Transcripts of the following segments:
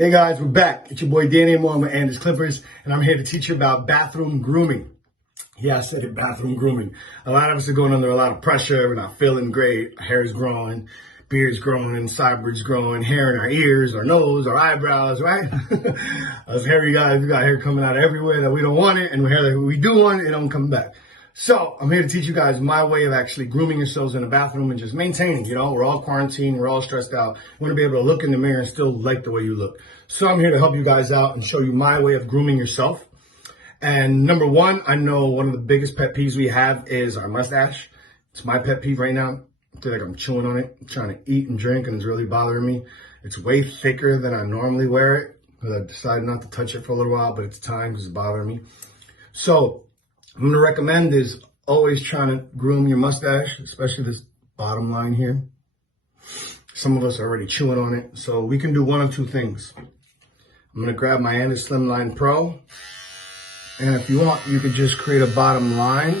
Hey guys, we're back. It's your boy Danny Amorim with Andis Clippers, and I'm here to teach you about bathroom grooming. Yeah, I said it, bathroom grooming. A lot of us are going under a lot of pressure. We're not feeling great. Our hair's growing, beard's growing, sideburns growing, hair in our ears, our nose, our eyebrows, right? Us hairy guys, we got hair coming out everywhere that we don't want it, and hair that we do want it don't come back. So I'm here to teach you guys my way of actually grooming yourselves in the bathroom and just maintaining, we're all quarantined, we're all stressed out. We want to be able to look in the mirror and still like the way you look. So I'm here to help you guys out and show you my way of grooming yourself. And number one, I know one of the biggest pet peeves we have is our mustache. It's my pet peeve right now. I feel like I'm chewing on it, I'm trying to eat and drink, and it's really bothering me. It's way thicker than I normally wear it, because I decided not to touch it for a little while, but it's time because it's bothering me. So I'm going to recommend is always trying to groom your mustache, especially this bottom line here. Some of us are already chewing on it. So we can do one of two things. I'm going to grab my Andis Slimline Pro. And if you want, you could just create a bottom line.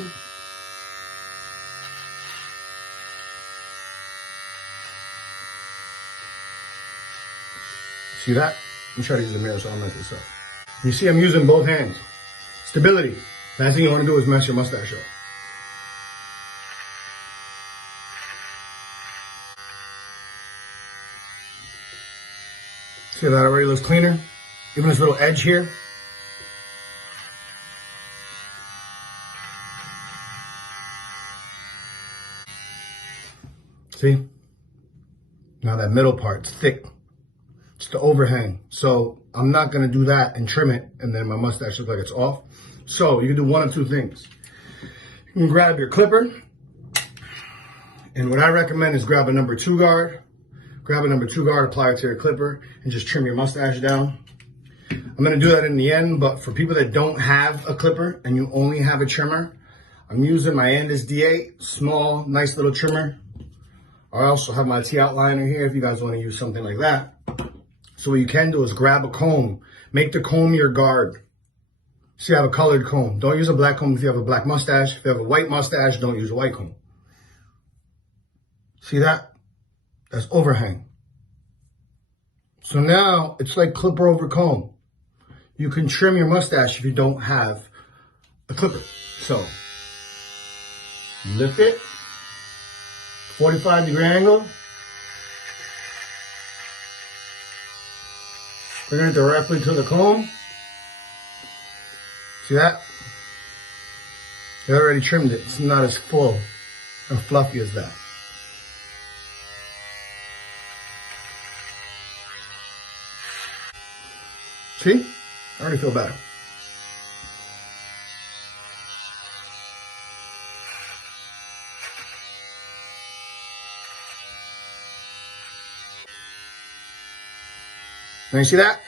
See that? I'm trying to use the mirror so I don't mess this up. You see I'm using both hands. Stability. Last thing you want to do is mess your mustache up. See how that already looks cleaner? Even this little edge here. See? Now that middle part's thick. It's the overhang. So I'm not going to do that and trim it and then my mustache looks like it's off. So you can do one of two things. You can grab your clipper, and what I recommend is grab a number 2 guard. Grab a number 2 guard, apply it to your clipper, and just trim your mustache down. I'm going to do that in the end, but for people that don't have a clipper and you only have a trimmer, I'm using my Andis D8, small, nice little trimmer. I also have my T-outliner here if you guys want to use something like that. So what you can do is grab a comb. Make the comb your guard. So you have a colored comb. Don't use a black comb if you have a black mustache. If you have a white mustache, don't use a white comb. See that? That's overhang. So now it's like clipper over comb. You can trim your mustache if you don't have a clipper. So lift it, 45-degree angle. Bring it directly to the comb. See that? I already trimmed it. It's not as full and fluffy as that. See? I already feel better. Now you see that?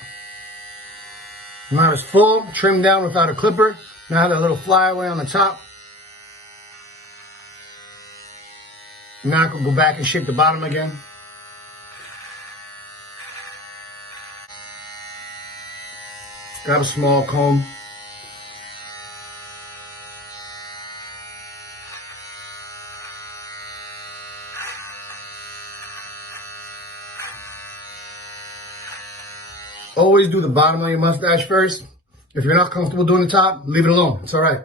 Not as full, trimmed down without a clipper. Now I have that little flyaway on the top. Now I can go back and shape the bottom again. Grab a small comb. Always do the bottom of your mustache first. If you're not comfortable doing the top, leave it alone. It's all right.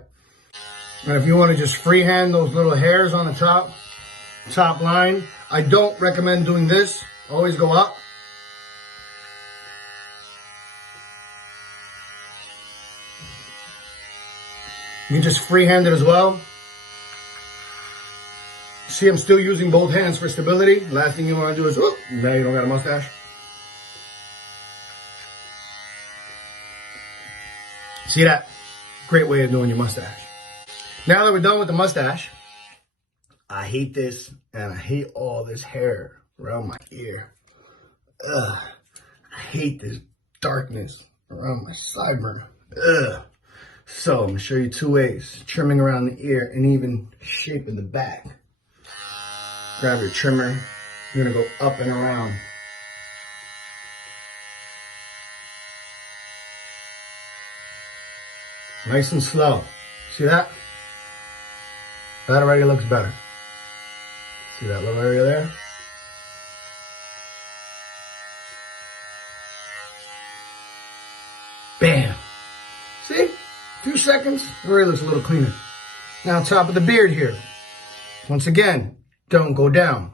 And if you want to just freehand those little hairs on the top line, I don't recommend doing this. Always go up. You can just freehand it as well. See, I'm still using both hands for stability. Last thing you want to do is, whoop, now you don't got a mustache. See that? Great way of doing your mustache. Now that we're done with the mustache, I hate this, and I hate all this hair around my ear. Ugh. I hate this darkness around my sideburn. Ugh. So I'm going to show you 2 ways. Trimming around the ear and even shaping the back. Grab your trimmer. You're going to go up and around. Nice and slow. See that? That already looks better. See that little area there? Bam. See? 2 seconds, it already looks a little cleaner. Now top of the beard here. Once again, don't go down.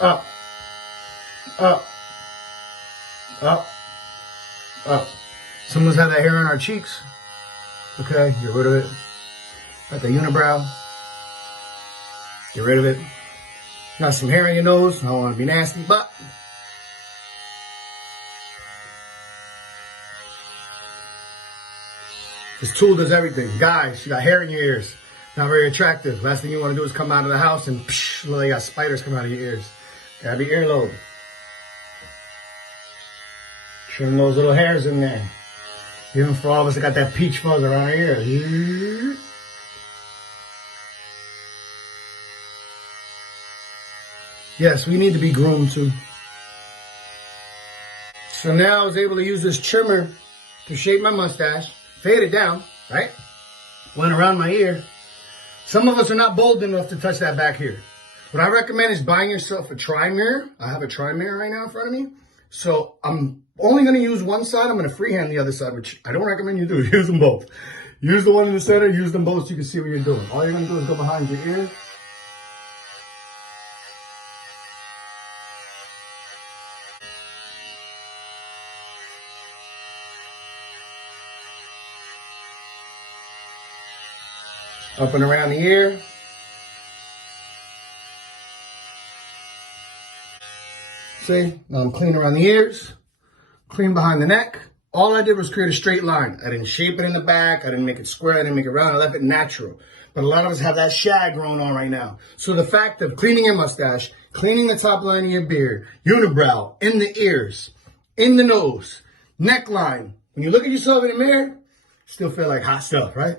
Up, up, up, up. Some of us have that hair on our cheeks. Okay, get rid of it. Got the unibrow. Get rid of it. Got some hair on your nose. I don't want to be nasty, but this tool does everything. Guys, you got hair in your ears. Not very attractive. Last thing you want to do is come out of the house and psh, look like you got spiders coming out of your ears. Gotta be earlobe. Trim those little hairs in there. Even for all of us that got that peach fuzz around our ears. Yes, we need to be groomed too. So now I was able to use this trimmer to shape my mustache, fade it down, right? Went around my ear. Some of us are not bold enough to touch that back here. What I recommend is buying yourself a tri-mirror. I have a tri-mirror right now in front of me. So I'm only going to use one side. I'm going to freehand the other side, which I don't recommend you do. Use them both. Use the one in the center. Use them both so you can see what you're doing. All you're going to do is go behind your ear. Up and around the ear. See, now I'm clean around the ears, clean behind the neck. All I did was create a straight line. I didn't shape it in the back. I didn't make it square. I didn't make it round. I left it natural. But a lot of us have that shag growing on right now. So the fact of cleaning your mustache, cleaning the top line of your beard, unibrow, in the ears, in the nose, neckline. When you look at yourself in the mirror, still feel like hot stuff, right?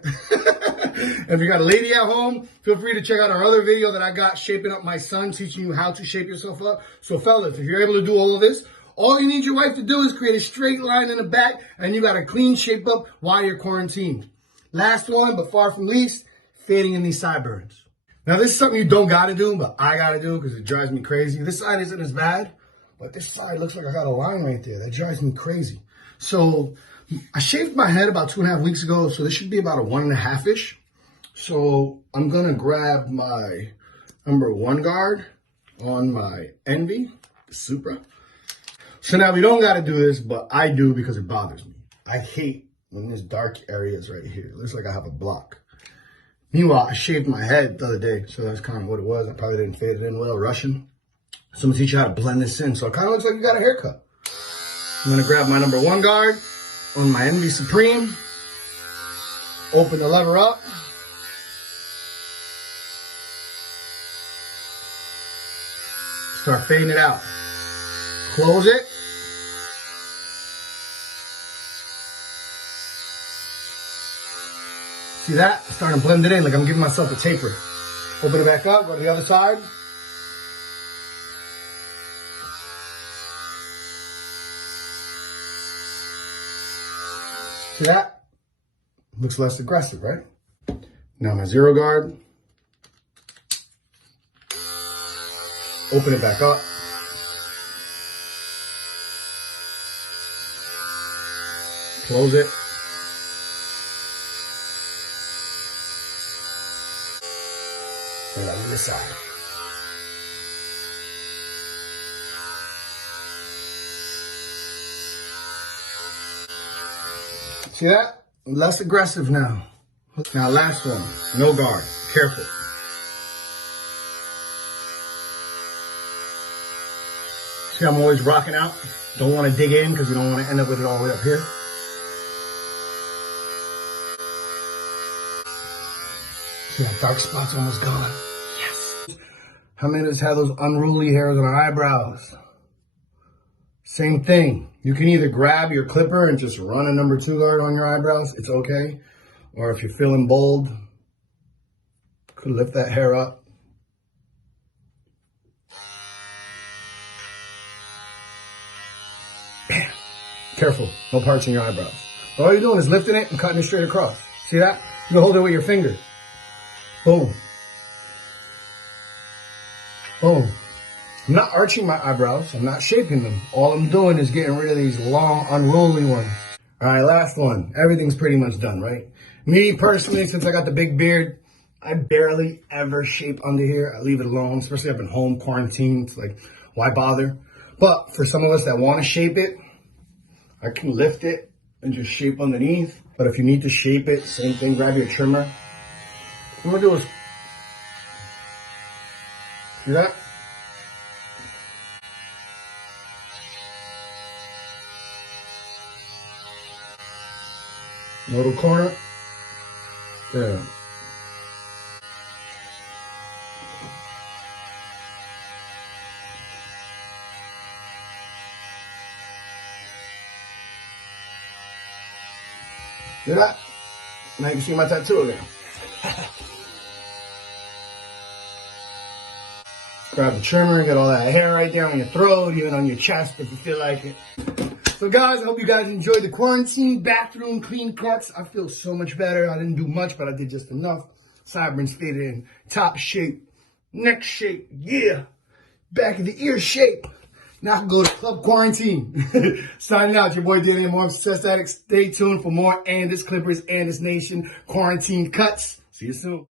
If you got a lady at home, feel free to check out our other video that I got shaping up my son, teaching you how to shape yourself up. So fellas, if you're able to do all of this, all you need your wife to do is create a straight line in the back and you got a clean shape up while you're quarantined. Last one, but far from least, fading in these sideburns. Now this is something you don't gotta do, but I gotta do because it drives me crazy. This side isn't as bad, but this side looks like I got a line right there. That drives me crazy. So I shaved my head about 2.5 weeks ago, so this should be about a 1.5-ish. So I'm gonna grab my number 1 guard on my Envy, the Supra. So now we don't gotta do this, but I do because it bothers me. I hate when there's dark areas right here. It looks like I have a block. Meanwhile, I shaved my head the other day, so that's kind of what it was. I probably didn't fade it in well, rushing. So I'm gonna teach you how to blend this in, so it kind of looks like you got a haircut. I'm gonna grab my number 1 guard on my Envy Supreme, open the lever up, start fading it out. Close it. See that? I'm starting to blend it in like I'm giving myself a taper. Open it back up, go to the other side. See that? Looks less aggressive, right? Now my 0 guard. Open it back up. Close it. And on this side. See that? Less aggressive now. Now last one, no guard, careful. See, I'm always rocking out. Don't want to dig in because we don't want to end up with it all the way up here. See that dark spot's almost gone. Yes. How many of us have those unruly hairs on our eyebrows? Same thing. You can either grab your clipper and just run a number 2 guard on your eyebrows. It's okay. Or if you're feeling bold, could lift that hair up. Bam. Careful. No parts in your eyebrows. All you're doing is lifting it and cutting it straight across. See that? You can hold it with your finger. Boom. Boom. I'm not arching my eyebrows. I'm not shaping them. All I'm doing is getting rid of these long, unruly ones. All right, last one. Everything's pretty much done, right? Me, personally, since I got the big beard, I barely ever shape under here. I leave it alone, especially I've been home quarantined. It's like, why bother? But for some of us that want to shape it, I can lift it and just shape underneath. But if you need to shape it, same thing, grab your trimmer. What I'm gonna do is, see that? Little corner. There. See that? Now you can see my tattoo again. Grab the trimmer and get all that hair right there on your throat, even on your chest if you feel like it. So guys, I hope you guys enjoyed the quarantine bathroom clean cuts. I feel so much better. I didn't do much, but I did just enough. Sideburns faded in. Top shape. Neck shape. Yeah. Back of the ear shape. Now I can go to club quarantine. Signing out, your boy Danny Amorim, Success Addict. Stay tuned for more Andis Clippers, Andis Nation quarantine cuts. See you soon.